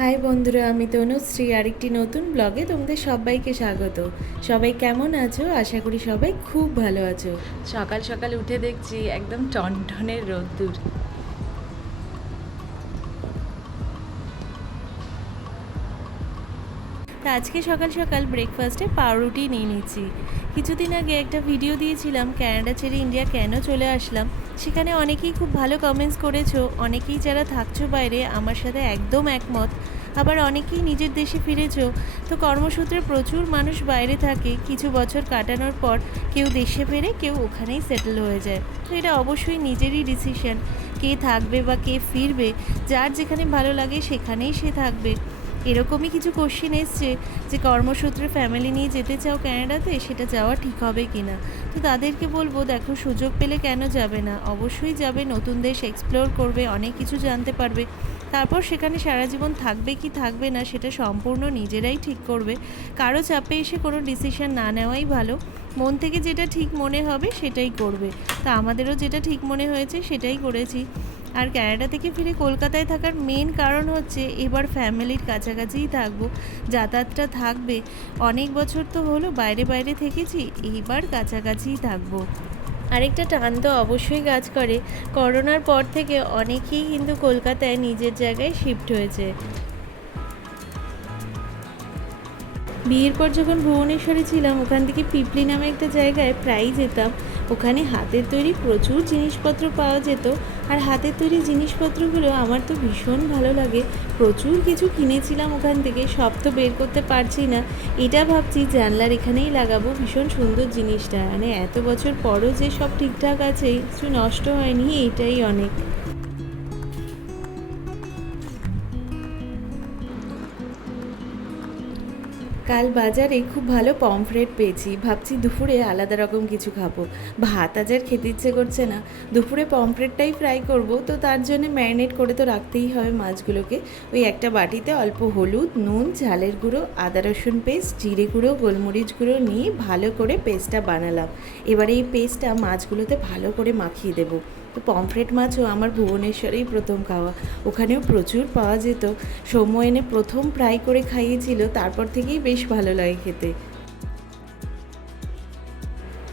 High বন্ধুরা আমি তনুশ্রী। আরেকটি নতুন ব্লগে তোমাদের সবাইকে স্বাগত। সবাই কেমন আছো? আশা করি সবাই খুব ভালো আছো। সকাল সকাল উঠে দেখছি একদম টনটনের রোদ্দুর। তা আজকে সকাল সকাল ব্রেকফাস্টে পাউরুটি নিয়ে নিচ্ছি। কিছুদিন আগে একটা ভিডিও দিয়েছিলাম ক্যানাডা ছেড়ে ইন্ডিয়া কেন চলে আসলাম? সেখানে অনেকেই খুব ভালো কমেন্টস করেছ, অনেকেই যারা থাকছো বাইরে, আমার সাথে একদম একমত। আবার অনেকেই নিজের দেশে ফিরেছো। তো কর্মসূত্রে প্রচুর মানুষ বাইরে থাকে, কিছু বছর কাটানোর পর কেউ দেশে ফেরে, কেউ ওখানেই সেটেল হয়ে যায়। তো এটা অবশ্যই নিজেরই ডিসিশন কে থাকবে বা কে ফিরবে, যার যেখানে ভালো লাগে সেখানেই সে থাকবে। এরকমই কিছু কোশ্চেন এসছে যে কর্মসূত্রে ফ্যামিলি নিয়ে যেতে চাও ক্যানাডাতে সেটা যাওয়া ঠিক হবে কি না তো তাদেরকে বলব, দেখো, সুযোগ পেলে কেন যাবে না? অবশ্যই যাবে, নতুন দেশ এক্সপ্লোর করবে, অনেক কিছু জানতে পারবে। তারপর সেখানে সারা জীবন থাকবে কি থাকবে না, সেটা সম্পূর্ণ নিজেরাই ঠিক করবে। কারও চাপে এসে কোনো ডিসিশন না নেওয়াই ভালো। মন থেকে যেটা ঠিক মনে হবে, সেটাই করবে। তা আমাদেরও যেটা ঠিক মনে হয়েছে, সেটাই করেছি। আর ক্যানাডা থেকে ফিরে কলকাতায় থাকার মেন কারণ হচ্ছে এবার ফ্যামিলির কাছাকাছিই থাকব। যাতায়াতটা থাকবে। অনেক বছর তো হলো বাইরে বাইরে থেকেছি, এইবার কাছাকাছিই থাকব। আরেকটা টান তো অবশ্যই কাজ করে। করোনার পর থেকে অনেকেই কিন্তু কলকাতায় নিজের জায়গায় শিফট হয়েছে। বিয়ের পর যখন ভুবনেশ্বরে ছিলাম, ওখান থেকে পিপলি নামে একটা জায়গায় প্রায়ই যেতাম। ওখানে হাতের তৈরি প্রচুর জিনিসপত্র পাওয়া যেত, আর হাতের তৈরি জিনিসপত্রগুলো আমার তো ভীষণ ভালো লাগে। প্রচুর কিছু কিনেছিলাম ওখান থেকে, সব তো বের করতে পারছি না। এটা ভাবছি জানলার এখানেই লাগাবো, ভীষণ সুন্দর জিনিসটা। মানে এত বছর পরও যে সব ঠিকঠাক আছে, কিছু নষ্ট হয়নি, এইটাই অনেক। কাল বাজারে খুব ভালো পমফ্রেট পেয়েছি। ভাবছি দুপুরে আলাদা রকম কিছু খাব। ভাত আজ আর খেতে ইচ্ছে করছে না। দুপুরে পমফ্রেটটাই ফ্রাই করব, তো তার জন্য ম্যারিনেট করে তো রাখতেই হবে মাছগুলোকে। ওই একটা বাটিতে অল্প হলুদ, নুন, ঝালের গুঁড়ো, আদা রসুন পেস্ট জিরে গুঁড়ো, গোলমরিচ গুঁড়ো নিয়ে ভালো করে পেস্টটা বানালাম। এবারে এই পেস্টটা মাছগুলোতে ভালো করে মাখিয়ে দেবো। তো পমফ্রেট মাছও আমার ভুবনেশ্বরেই প্রথম খাওয়া। ওখানেও প্রচুর পাওয়া যেত। সৌম্য এনে প্রথম ফ্রাই করে খাইয়েছিল, তারপর থেকেই বেশ ভালো লাগে খেতে।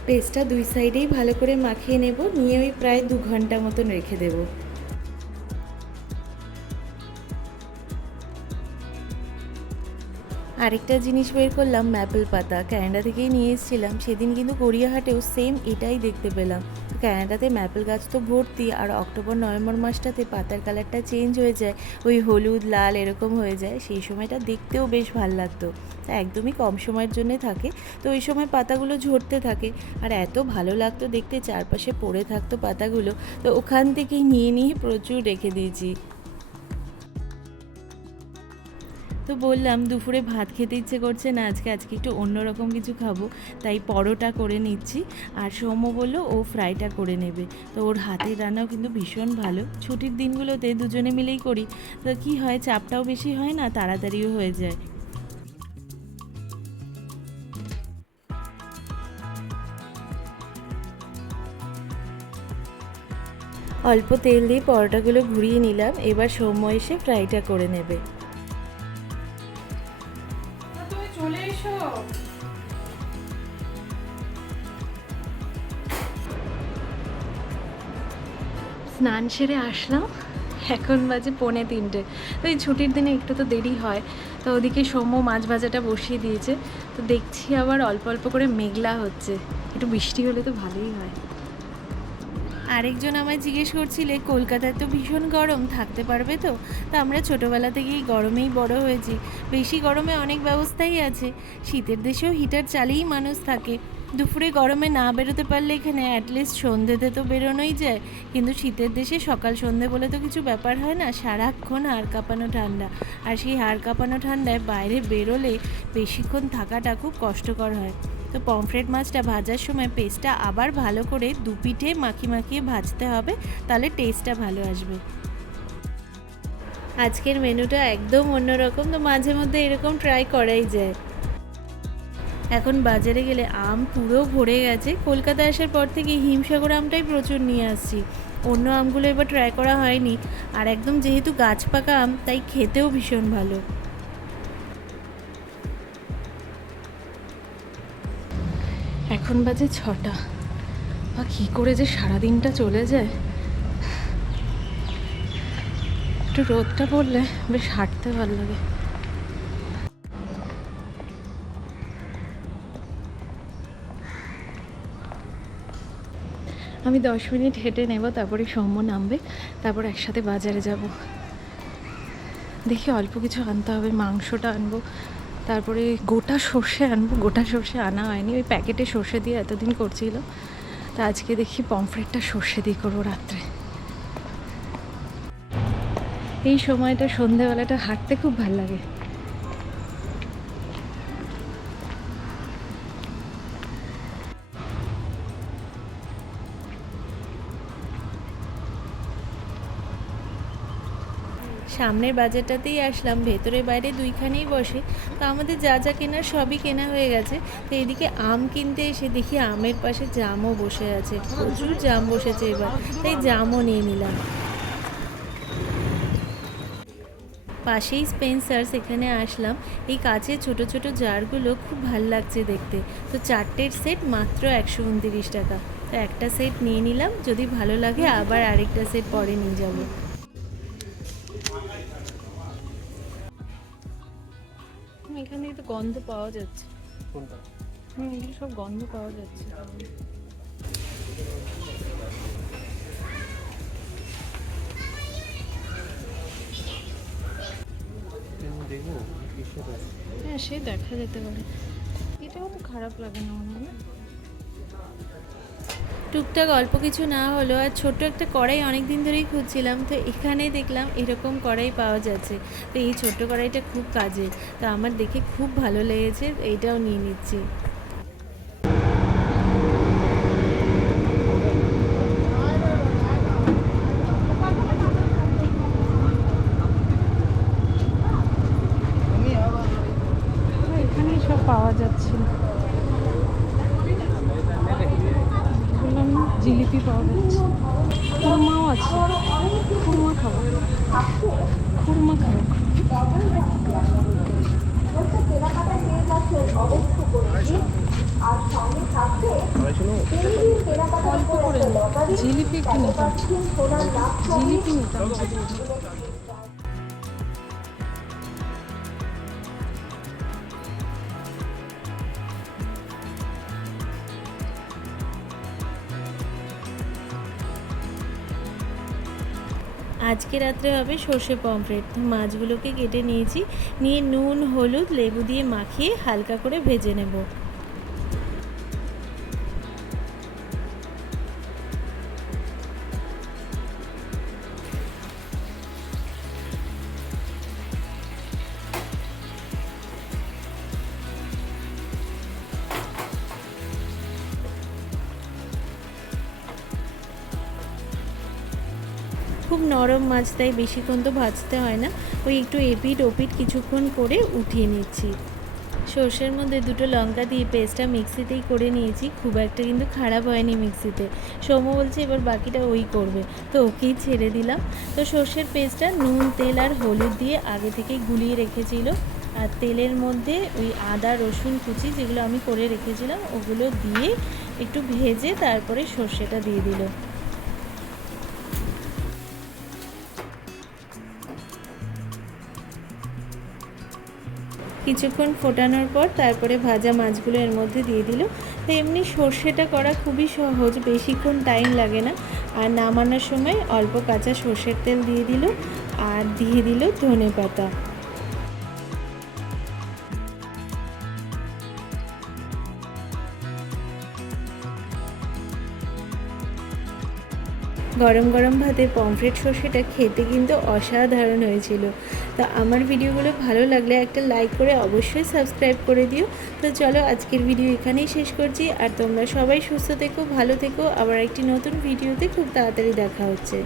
পেস্টটা দুই সাইডেই ভালো করে মাখিয়ে নেব, নিয়ে ওই প্রায় দু ঘণ্টা মতন রেখে দেবো। আরেকটা জিনিস বের করলাম ম্যাপেল পাতা। ক্যানাডা থেকেই নিয়ে এসেছিলাম। সেদিন কিন্তু গড়িয়াহাটেও সেম এটাই দেখতে পেলাম। ক্যানাডাতে ম্যাপেল গাছ তো ভর্তি আর অক্টোবর, নভেম্বর মাসটাতে পাতার কালারটা চেঞ্জ হয়ে যায়। ওই হলুদ, লাল এরকম হয়ে যায়। সেই সময়টা দেখতেও বেশ ভালো লাগতো। তা একদমই কম সময়ের জন্যে থাকে। তো ওই সময় পাতাগুলো ঝরতে থাকে। আর এত ভালো লাগতো দেখতে, চারপাশে পড়ে থাকতো পাতাগুলো। তো ওখান থেকেই নিয়ে নিয়ে প্রচুর রেখে দিয়েছি। তো বললাম দুপুরে ভাত খেতে ইচ্ছে করছে না, আজকে আজকে একটু অন্যরকম কিছু খাব, তাই পরোটা করে নিচ্ছি। আর সৌম্য বলল ও ফ্রাইটা করে নেবে। তো ওর হাতের রান্নাও কিন্তু ভীষণ ভালো। ছুটির দিনগুলোতে দুজনে মিলেই করি। তো কি হয়, চাপটাও বেশি হয় না, তাড়াতাড়িও হয়ে যায়। অল্প তেল দিয়ে পরোটাগুলো ঘুরিয়ে নিলাম। এবার সৌম্য এসে ফ্রাইটা করে নেবে। চলে এসো। স্নান সেরে আসলাম। এখন বাজে পৌনে তিনটে। তো এই ছুটির দিনে একটু তো দেরি হয়। তো ওদিকে সৌম্য মাছ ভাজাটা বসিয়ে দিয়েছে। তো দেখছি আবার অল্প অল্প করে মেঘলা হচ্ছে। একটু বৃষ্টি হলে তো ভালোই হয়। আরেকজন আমায় জিজ্ঞেস করছিলে কলকাতায় তো ভীষণ গরম, থাকতে পারবে তো? তা আমরা ছোটোবেলা থেকেই গরমেই বড় হয়েছি। বেশি গরমে অনেক ব্যবস্থাই আছে। শীতের দেশেও হিটার চালিয়েই মানুষ থাকে। দুপুরে গরমে না বেরোতে পারলে এখানে অ্যাটলিস্ট সন্ধ্যেতে তো বেরোনোই যায়। কিন্তু শীতের দেশে সকাল সন্ধে বলে তো কিছু ব্যাপার হয় না, সারাক্ষণ হাড় কাঁপানো ঠান্ডা। আর সেই হাড় কাঁপানো ঠান্ডায় বাইরে বেরোলে বেশিক্ষণ থাকাটা খুব কষ্টকর হয়। তো পমফ্রেট মাছটা ভাজার সময় পেস্টটা আবার ভালো করে দু পিঠে মাখিয়ে মাখিয়ে ভাজতে হবে, তাহলে টেস্টটা ভালো আসবে। আজকের মেনুটা একদম অন্যরকম, তো মাঝে মধ্যে এরকম ট্রাই করাই যায়। এখন বাজারে গেলে আম পুরো ভরে গেছে। কলকাতা আসার পর থেকে হিমসাগর আমটাই প্রচুর নিয়ে আসছি। অন্য আমগুলো এবার ট্রাই করা হয়নি। আর একদম যেহেতু গাছ পাকা আম, তাই খেতেও ভীষণ ভালো। এখন বাজে ছটা। বা কী করে যে সারাদিনটা চলে যায়? একটু রোদটা পড়লে বেশ হাঁটতে ভালো লাগে। আমি দশ মিনিট হেঁটে নেব, তারপরে সৌম্য নামবে, তারপর একসাথে বাজারে যাব। দেখি অল্প কিছু আনতে হবে, মাংসটা আনব। তারপরে গোটা সর্ষে আনব, গোটা সর্ষে আনা হয়নি, ওই প্যাকেটে সর্ষে দিয়ে এতদিন করছিল। তা আজকে দেখি পমফ্রেটটা সর্ষে দিয়ে করব রাত্রে। এই সময়টা সন্ধেবেলাটা হাঁটতে খুব ভালো লাগে। সামনের বাজারটাতেই আসলাম, ভেতরে বাইরে দুইখানেই বসে। তো আমাদের যা যা কেনার সবই কেনা হয়ে গেছে। তো এদিকে আম কিনতে এসে দেখি আমের পাশে জামও বসে আছে, প্রচুর জাম বসেছে এবার। তাই জামও নিয়ে নিলাম। পাশেই স্পেন্সার্স এখানে আসলাম। এই কাচের ছোট ছোট জারগুলো খুব ভালো লাগছে দেখতে। তো চারটের সেট মাত্র একশো উনতিরিশ টাকা। তো একটা সেট নিয়ে নিলাম, যদি ভালো লাগে আবার আরেকটা সেট পরে নিয়ে যাব। এখান একটু তো গন্ধ পাওয়া যাচ্ছে। কোনটা? হুম এগুলো সব গন্ধ পাওয়া যাচ্ছে। হ্যাঁ সে দেখা যেতে পারে। এটাও তো খারাপ লাগে না মনে হয় টুকটাক অল্প কিছু না হলো আর ছোট্ট একটা কড়াই অনেক দিন ধরেই খুঁজছিলাম, তো এখানেই দেখলাম এরকম কড়াই পাওয়া যাচ্ছে। তো এই ছোট্ট কড়াইটা খুব কাজের, তো আমার দেখে খুব ভালো লেগেছে এইটাও নিয়ে নিচ্ছি এখানেই সব পাওয়া যাচ্ছিল বললাম না জিলিপি পাওয়া যাচ্ছে খুরমাও আছে খুরমা খাব খুরমা খাব জিলিপি একটু নিতাম জিলিপি নিতাম আজকে রাত্রে হবে সর্ষে পমফ্রেট। মাছগুলোকে কেটে নিয়েছি। নিয়ে নুন, হলুদ, লেবু দিয়ে মাখিয়ে হালকা করে ভেজে নেব। খুব নরম মাছ, তাই বেশিক্ষণ তো ভাজতে হয় না। ওই একটু এপিট ওপিট কিছুক্ষণ করে উঠিয়ে নিচ্ছি। সর্ষের মধ্যে দুটো লঙ্কা দিয়ে পেস্টটা মিক্সিতেই করে নিয়েছি। খুব একটা কিন্তু খারাপ হয়নি মিক্সিতে। সৌম্য বলছে, এবার বাকিটা ওই করবে। তো ওকেই ছেড়ে দিলাম। তো সর্ষের পেস্টটা নুন, তেল আর হলুদ দিয়ে আগে থেকেই গুলিয়ে রেখেছিল। আর তেলের মধ্যে ওই আদা, রসুন কুচি যেগুলো আমি করে রেখেছিলাম, ওগুলো দিয়ে একটু ভেজে তারপরে সর্ষেটা দিয়ে দিল। কিছুক্ষণ ফোটানোর পর তারপরে ভাজা মাছগুলো এর মধ্যে দিয়ে দিল। তো এমনি সর্ষেটা করা খুবই সহজ, বেশিক্ষণ টাইম লাগে না। আর নামানোর সময় অল্প কাঁচা সর্ষের তেল দিয়ে দিল আর দিয়ে দিল ধনে পাতা। গরম গরম ভাতে পমফ্রেট সর্ষেটা খেতে কিন্তু অসাধারণ হয়েছিল। তো আমার ভিডিওগুলো ভালো লাগলে একটা লাইক করে অবশ্যই সাবস্ক্রাইব করে দিও। তো চলো আজকের ভিডিও এখানেই শেষ করছি। আর তোমরা সবাই সুস্থ থেকো, ভালো থেকো। আবার একটি নতুন ভিডিওতে খুব তাড়াতাড়ি দেখা হচ্ছে।